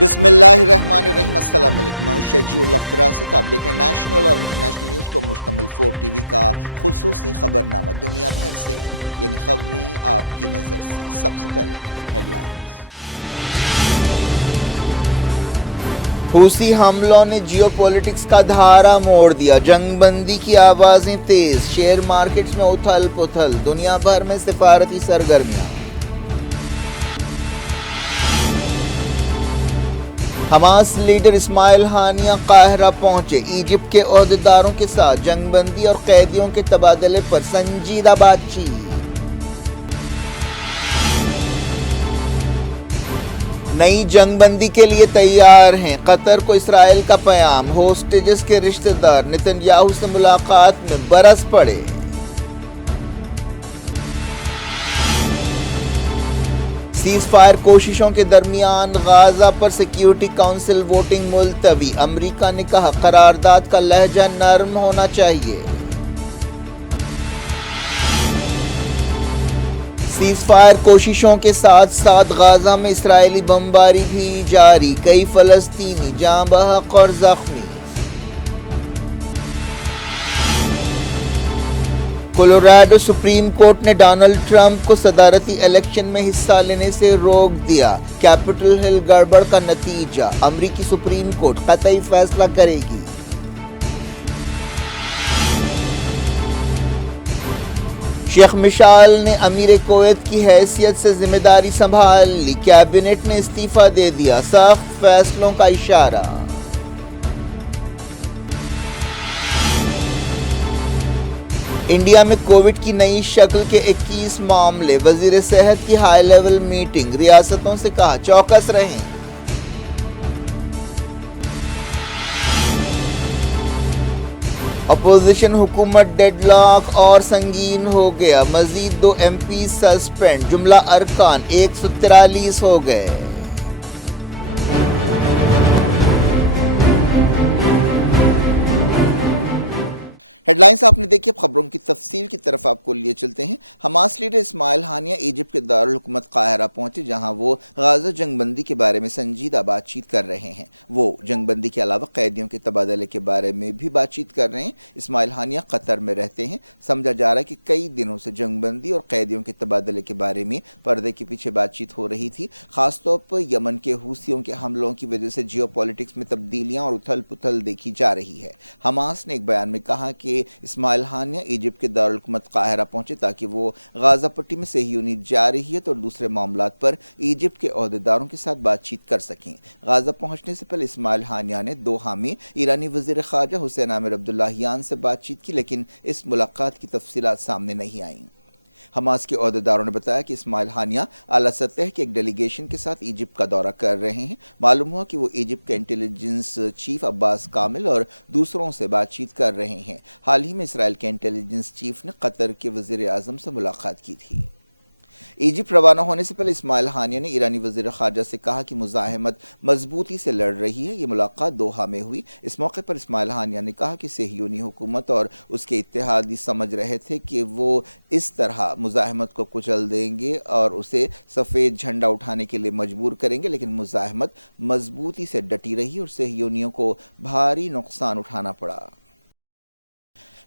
بسم اللہ الرحمن الرحیم۔ السلام علیکم، میں شجیع اللہ فراست۔ آپ دیکھ رہے ہیں نیشنل اور انٹرنیشنل نیوز پر مشتمل 4 ٹی وی کا خصوصی خبرنامہ دنیا بھر سے، یعنی خبریں آپ کی نظر سے۔ سب سے پہلے ہیڈ لائنز۔ حوثی حملوں نے جیو پولیٹکس کا دھارا موڑ دیا، جنگ بندی کی آوازیں تیز، شیئر مارکیٹس میں اتھل پتھل، دنیا بھر میں سفارتی سرگرمیاں۔ حماس لیڈر اسماعیل ہانیہ قاہرہ پہنچے، ایجپٹ کے عہدیداروں کے ساتھ جنگ بندی اور قیدیوں کے تبادلے پر سنجیدہ بات چیت۔ نئی جنگ بندی کے لیے تیار ہیں، قطر کو اسرائیل کا پیام، ہوسٹیجز کے رشتہ دار نتن یاہو سے ملاقات میں برس پڑے۔ سیز فائر کوششوں کے درمیان غزہ پر سیکیورٹی کونسل ووٹنگ ملتوی، امریکہ نے کہا قرارداد کا لہجہ نرم ہونا چاہیے۔ سیز فائر کوششوں کے ساتھ ساتھ غزہ میں اسرائیلی بمباری بھی جاری، کئی فلسطینی جاں بحق اور زخمی۔ کولوراڈو سپریم کورٹ نے ڈونلڈ ٹرمپ کو صدارتی الیکشن میں حصہ لینے سے روک دیا، کیپٹل ہل گڑبڑ کا نتیجہ، امریکی سپریم کورٹ قطعی فیصلہ کرے گی۔ شیخ مشعل نے امیر کویت کی حیثیت سے ذمہ داری سنبھال لی، کابینٹ نے استعفیٰ دے دیا، سخت فیصلوں کا اشارہ۔ انڈیا میں کووڈ کی نئی شکل کے 21 معاملے، وزیر صحت کی ہائی لیول میٹنگ، ریاستوں سے کہا چوکس رہیں۔ اپوزیشن حکومت ڈیڈ لاک اور سنگین ہو گیا، مزید 2 ایم پی سسپینڈ، جملہ ارکان 143 ہو گئے۔ ہیڈ لائنز آپ نے دیکھی، اب خبروں کی تفصیل کی طرف آپ کو لیے چلتے ہیں۔ حماس لیڈر اسماعیل ہانیہ ایجپٹ کے دارالحکومت قاہرہ پہنچے، جہاں وہ غزہ جنگ بندی کے بارے میں سنجیدہ بات چیت کر رہے ہیں۔ وہ جنگ بندی کے علاوہ قیدیوں کے تبادلے کے بارے میں بھی بات چیت کر رہے ہیں۔ اسماعیل ہانیہ قطر میں رہتے ہیں، سمجھا جا رہا ہے کہ کئی دنوں سے جنگ بندی اور قیدیوں کے تبادلے کے بارے میں پردے کے پیچھے بات چیت ہو رہی تھی، خاص طور پر یمن کے حوثیوں کے حملوں کی وجہ سے جیو پولیٹکس میں تبدیلیاں اور اتھل پتھل دیکھی جا رہی ہے۔ حماس نے ایک بیان میں کہا کہ اسماعیل ہانیہ ایجپٹ کے دارالحکومت قاہرہ پہنچے تاکہ وہ غزہ پٹی میں صہیونی جارحیت اور دوسرے معاملات پر ایجپٹ کے عہدیداروں کے ساتھ بات چیت کر سکیں۔ غزہ پہنچنے سے پہلے اسماعیل ہانیہ نے دوحہ میں ایرانی وزیر خارجہ حسین عامر عبداللہیان سے بات چیت کی، لیکن اس ملاقات کی تفصیلات سامنے نہیں آئیں۔ حماس کے عہدیداروں نے بتایا کہ اسماعیل ہانیہ اعلیٰ سطح کے ایک ڈیلیگیشن کے ساتھ ایجپٹ کا دورہ کر رہے ہیں۔ معلوم ہوا کہ وہ ایجپٹ کے انٹیلیجنس چیف عباس کامل اور دوسروں سے بات چیت کر رہے ہیں۔ حال ہی میں اسرائیل کے انٹیلیجنس چیف نے قطر کے وزیر اعظم سے ملاقات کی تھی۔ ایجپٹ روانہ ہونے سے پہلے اسماعیل ہانیہ نے ایرانی وزیر خارجہ سے کہا کہ مزاحمت مضبوطی سے لڑ رہی ہے۔ یہ ملاقات دوحہ میں ہوئی۔ اس موقع پر اسماعیل ہانیہ نے کہا کہ صہیونی حکومت اور اس کے اتحادی سمجھ رہے تھے کہ وہ اس طرح مزاحمت کو کچل دیں گے اور اسے سفید جھنڈا اٹھانے کے لیے مجبور کریں گے، لیکن مزاحمت مضبوطی سے ڈٹی رہی اور صہیونیوں کو بھاری نقصان اٹھانا پڑا۔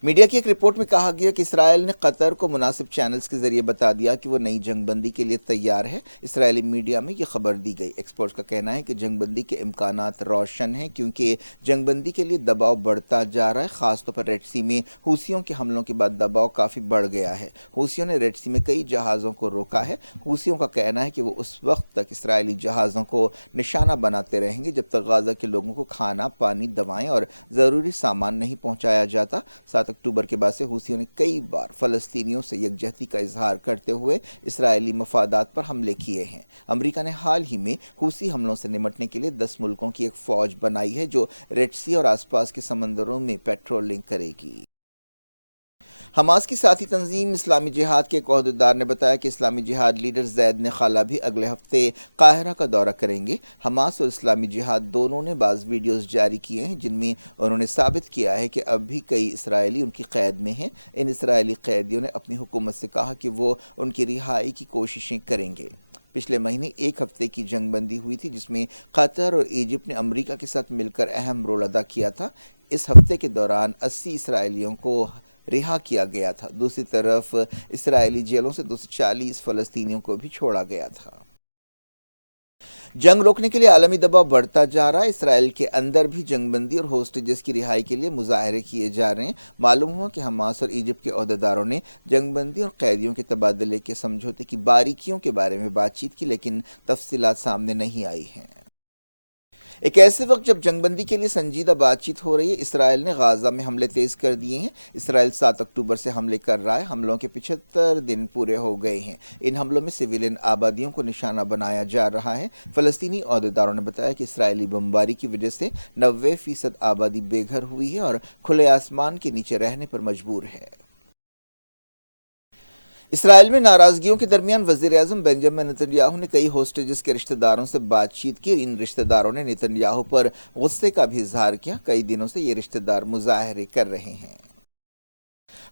میڈیا کی ایک رپورٹ میں کہا گیا کہ اسرائیل نے قطر کو مناسب چینلز کے ذریعے بتا دیا کہ وہ نئی جنگ بندی کے لیے تیار ہے۔ اسرائیلی میڈیا میں یہ خبر دی گئی۔ ایکسپرٹس کا کہنا ہے کہ جنگ بندی کے امکانات روشن ہیں، کیونکہ جنگ بندی کے لیے دباؤ بڑھتا جا رہا ہے، خاص طور پر ریڈ سی میں حوثیوں کے حملوں کے بعد دباؤ کافی بڑھ گیا ہے۔ حوثیوں نے ریڈ سی میں کئی جہازوں کو روکا ہے۔ حوثیوں کا کہنا ہے کہ وہ اس وقت تک اسرائیلی جہازوں کو نشانہ بناتے رہیں گے جب تک غزہ کے لوگوں کو کھانا، پانی، دوائیں اور ضروری سامان نہیں پہنچایا جاتا۔ 7 اکتوبر کے بعد سے حوثیوں نے کئی بار فلسطینیوں سے یکجہتی کا اظہار کرتے ہوئے اسرائیلی مفادات پر حملے کیے ہیں۔ امریکہ نے حال ہی میں حوثی حملوں سے نمٹنے کے لیے 10 ملکوں کی ایک فوج بنائی ہے جو ریڈ سی اور آس پاس کے سمندروں میں پیٹرولنگ کرے گی۔ حماس کی ساتھی تنظیم اسلامی جہاد کے ایک عہدیدار نے بتایا کہ اسلامی جہاد لیڈر زید نخالہ بھی اگلے ہفتے قاہرہ کا دورہ کریں گے۔ حماس اور اسلامی جہاد دونوں نے بعض ویڈیوز جاری کیے ہیں جن میں انہوں نے ثابت کیا ہے کہ اب بھی کئی اسرائیلی ان کی قید میں ہیں۔ ان اسرائیلی قیدیوں نے اپنی حکومت سے کہا کہ وہ ان کی رہائی کی کوششیں کریں گے۔ پچھلے مہینے ایک ہفتے کی جنگ بندی ہوئی تھی جس میں قطر اور ایجپٹ نے امریکہ کے ساتھ مل کر اہم رول ادا کیا تھا۔ اس ہفتے کے دوران 80 اسرائیلیوں کو رہا کیا گیا تھا۔ دوسری طرف اسرائیلی جیلوں سے 240 فلسطینیوں کو بھی چھوڑا گیا تھا۔ جنگ روکنے کے لیے عالمی دباؤ بڑھتا جا رہا ہے۔ اسرائیل کے اندر بھی جنگ بندی اور ہوسٹیجز کی رہائی کے لیے مظاہرے کیے جا رہے ہیں۔ معلوم ہوا کہ حماس اور ایجپٹ کے عہدیداروں نے جنگ بندی اور قیدیوں کے تبادلے کے سمجھوتے کی باریکیوں کے بارے میں بات چیت کی، لیکن تفصیلات سامنے نہیں آئی ہیں۔ ایک ایسے وقت جب جنگ بندی کے لیے سنجیدہ بات چیت ہو رہی ہے، اسرائیل نے غازہ میں حملے تیز کر دیے ہیں۔ اسرائیل 7 اکتوبر سے حملے کر رہا ہے۔ حملوں کے 75 دن پورے ہو گئے ہیں۔ ان حملوں میں سویلین آبادیوں کو نشانہ بنایا جا رہا ہے۔ فلسطینی عہدیداروں نے بتایا کہ اسرائیلی بمباری کی وجہ سے 90% آبادی بے گھر ہوئی ہے اور کھلے آسمان کے نیچے رہنے پر مجبور ہے۔ اسرائیل میں ناراضگیوں کے درمیان وزیر اعظم بنجامن نتن یاہو نے کئی ہوسٹیجز کے رشتہ داروں سے بات چیت کی۔ ان رشتہ داروں نے نتن یاہو پر غصے کا بھی اظہار کیا۔ کئی دنوں سے یہ رشتہ دار مظاہرے کر رہے ہیں۔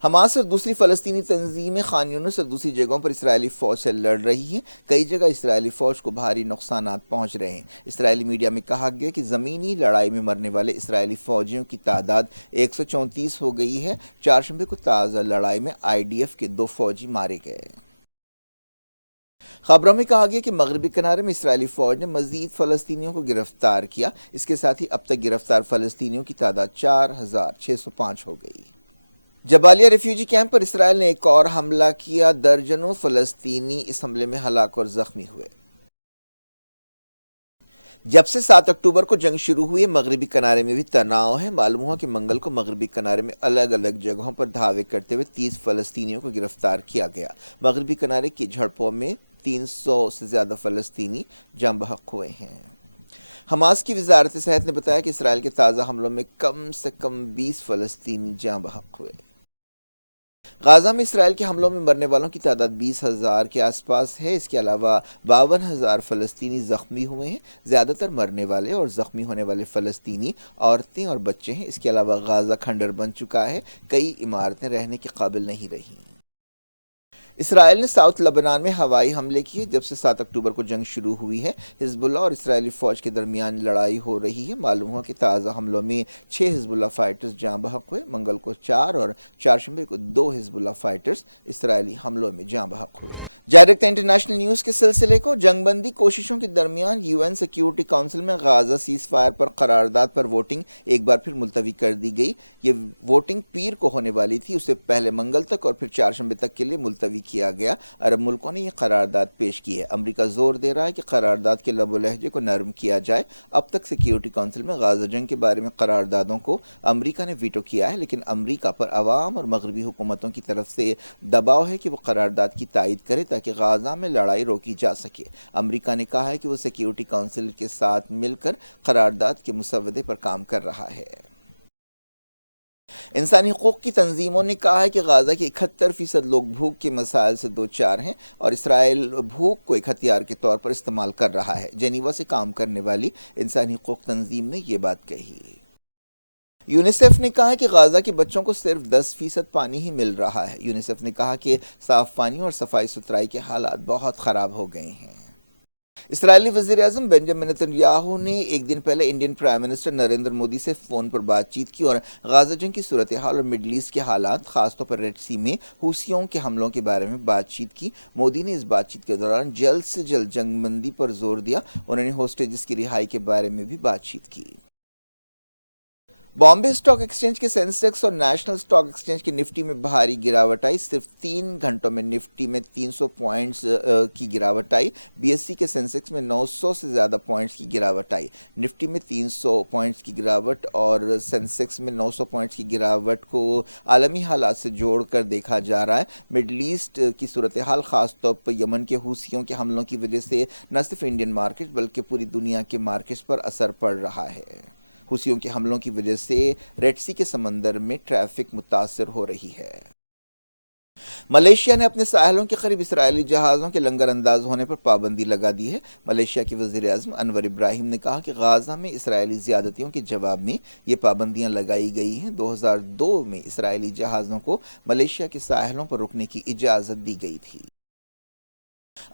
حماس اور دوسری فلسطینی تنظیمیں خان یونس اور دوسری جگہوں پر اسرائیلی فوج سے لڑ رہی ہیں۔ کئی جگہ اسرائیلی فوج کو بھاری نقصانات پہنچ رہے ہیں۔ اسرائیلی میڈیا میں کہا گیا کہ زمینی لڑائی میں مرنے والے اسرائیلی فوجیوں کی تعداد 134 ہو گئی ہے۔ چہارشنبے کو تازہ لڑائی میں IDF کے 2 فوجی مارے گئے۔ خبروں میں کہا گیا کہ مغربی کنارے میں اسرائیلی فوج نے مزید فلسطینیوں کو گرفتار کیا۔ اس کے ساتھ ہی اب تک گرفتار فلسطینیوں کی تعداد 4605 ہو گئی۔ جبالیہ ریفیوجی کیمپ پر اسرائیل نے ایک اور حملہ کیا۔ درجنوں فلسطینی اس حملے میں ہلاک اور زخمی ہوئے۔ جب سے 7 اکتوبر کو جنگ شروع ہوئی ہے، مغربی کنارے میں بھی تناؤ ہے۔ معلوم ہوا کہ منگل کو مغربی کنارے میں الگ الگ جگہوں پر دھاوے کرتے ہوئے 30 فلسطینیوں کو گرفتار کیا گیا۔ مغربی کنارے کی جھڑپوں میں 300 سے زیادہ فلسطینی جاں بحق ہوئے ہیں۔ حماس کی وزارت صحت نے بتایا کہ اسرائیل کے تازہ حملوں میں کم سے کم 20 فلسطینی جاں بحق ہوئے۔ غازہ میں اسرائیل کے حملوں میں مرنے والوں کی تعداد 20,000 کے آس پاس ہے۔ اس کے علاوہ 52,000 فلسطینی زخمی ہوئے ہیں۔ زیادہ تر مرنے والے اور زخمی ہونے والے فلسطینی عورتیں اور بچے ہیں۔ اس کے علاوہ غازہ کھنڈر بن چکا ہے۔ کئی عمارتیں رہنے کے قابل نہیں رہیں۔ اسرائیل نے ساؤتھ لبنان میں ہوائی حملے کیے۔ جب سے 7 اکتوبر کو جنگ شروع ہوئی ہے، حزب اللہ اور اسرائیلی فوج کے درمیان لڑائی ہو رہی ہے۔ معلوم ہوا کہ تازہ حملوں میں 6 حزب اللہ فائٹرز جاں بحق ہوئے۔ منگل کو 4 اور چہارشنبے کو 2 حزب اللہ فائٹرز اسرائیلی حملوں میں جاں بحق ہوئے۔ جاری رکھتے ہیں انٹرنیشنل نیوز کے سلسلے کو۔ جنگ بندی کوششوں کے درمیان UN سیکیورٹی کونسل میں غازہ سیز فائر پر قرارداد پر ووٹنگ ایک بار پھر ملتوی کر دی گئی۔ یہ ووٹنگ پیر کو ہونے والی تھی، اسے پہلے منگل تک اور پھر چہارشنبے تک کے لیے ملتوی کیا گیا۔ عرب ملکوں نے یہ قرارداد پیش کی ہے۔ امریکہ زور دے رہا ہے کہ قرارداد کے لب و لہجے کو نرم کیا جائے۔ اب تک سیکیورٹی کونسل میں غازہ جنگ کے بارے میں قراردادوں کو امریکہ نے ویٹو کیا ہے، لیکن امریکہ پر عوام اور مغربی حکومتوں کی طرف سے دباؤ ہے کہ وہ قرارداد کی تائید کرے تاکہ غازہ میں لڑائی روکی جا سکے۔ امریکہ نے کہا ہے کہ وہ سیکیورٹی کونسل کے ساتھ مل کر قرارداد کے مسودے پر کام کر رہا ہے۔ انسانی حقوق کی تنظیموں نے کہا ہے کہ غازہ کے 71% لوگ بھوک کے مسائل سے دوچار ہیں اور اسرائیل بھوک کو ایک ہتھیار کے طور پر استعمال کر رہا ہے۔ جنیوا سے کام کرنے والی انسانی حقوق تنظیم نے یہ بات کہی۔ یونیسیف نے کہا ہے کہ غازہ کے بچوں کو صرف 10% پانی ہی مل رہا ہے۔ یونیسیف نے کہا کہ صاف پانی اور صفائی ستھرائی کے حالات بہت خراب ہو گئے ہیں۔ اسرائیلی وزیر اعظم بنجامن نتن یاہو نے ایک دن پہلے Indian prime minister Narendra Modi سے فون پر بات چیت کی اور غازہ جنگ کی صورتحال اور مڈل ایسٹ کے حالات، خاص طور پر ریڈ سی میں حوثیوں کے حملوں کے بارے میں بات چیت کی۔ مودی نے اس بات چیت کے دوران جلد سے جلد جنگ بندی پر زور دیا۔ انہوں نے ہوسٹیجز کی رہائی کے بارے میں بھی بات چیت کی۔ بامبے اسٹاک ایکسچینج کے سینسیکس اور نیشنل اسٹاک ایکسچینج کی نفٹی میں بھاری گراوٹ آئی۔ صرف 3 گھنٹوں میں نفٹی میں 300 پوائنٹس کی گراوٹ آئی۔ BSE کے سینسیکس میں 900 سے زیادہ پوائنٹس کی گراوٹ آئی۔ نفٹی میں 300 پوائنٹس کی گراوٹ اور سینسیکس میں 900 پوائنٹس کی گراوٹ کو عالمی حالات سے جوڑ کر دیکھا جا رہا ہے۔ مڈل ایسٹ کی صورتحال، خاص طور پر یمن کے حوثیوں کے حملوں کی وجہ سے نہ صرف انڈین مارکیٹ بلکہ پوری دنیا کے مارکیٹس پر اثر پڑ رہا ہے۔ حوثیوں کے حملوں کی وجہ سے ریڈ سی کے سمندر میں ٹریفک متاثر ہو رہی ہے۔ ملیشیا نے اپنے ساحلوں کے قریب اسرائیلی جہازوں کے لنگر انداز ہونے پر پابندی لگا دی ہے۔ ملیشیا کے وزیر اعظم انور ابراہیم نے کہا کہ غازہ میں اسرائیلی زیادتیوں کے جواب میں یہ پابندیاں لگائی گئی ہیں۔ 2002 میں اسرائیلی جہازوں کو ملیشیا کے ساحلوں پر رکنے کی اجازت دی گئی تھی۔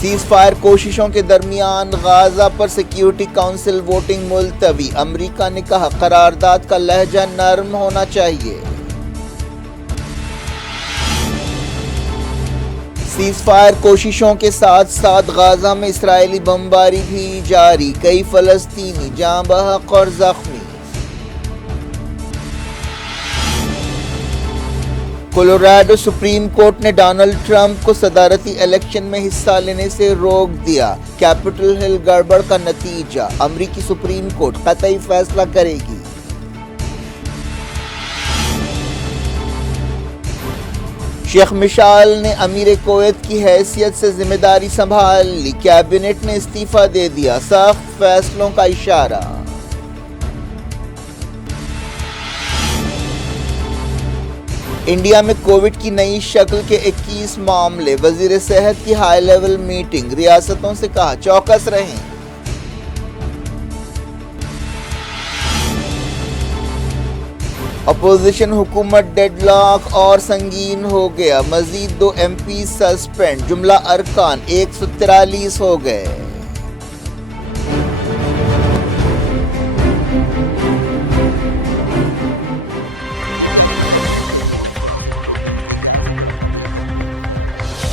سیز فائر کوششوں کے درمیان غازہ پر سیکیورٹی کونسل ووٹنگ ملتوی، امریکہ نے کہا قرارداد کا لہجہ نرم ہونا چاہیے۔ سیز فائر کوششوں کے ساتھ ساتھ غازہ میں اسرائیلی بمباری بھی جاری، کئی فلسطینی جاں بحق اور زخمی۔ کولوراڈو سپریم کورٹ نے ڈونلڈ ٹرمپ کو صدارتی الیکشن میں حصہ لینے سے روک دیا، کیپٹل ہل گڑبڑ کا نتیجہ، امریکی سپریم کورٹ قطعی فیصلہ کرے گی۔ شیخ مشعل نے امیر کویت کی حیثیت سے ذمہ داری سنبھال لی، کابینٹ نے استعفیٰ دے دیا، سخت فیصلوں کا اشارہ۔ انڈیا میں کووڈ کی نئی شکل کے 21 معاملے، وزیر صحت کی ہائی لیول میٹنگ، ریاستوں سے کہا چوکس رہیں۔ اپوزیشن حکومت ڈیڈ لاک اور سنگین ہو گیا، مزید 2 ایم پی سسپینڈ، جملہ ارکان 143 ہو گئے۔ یہ تھی آج کی خبریں، فضول افراسٹ کو دیں اجازت اور اپنا بے حد خیال رکھیں۔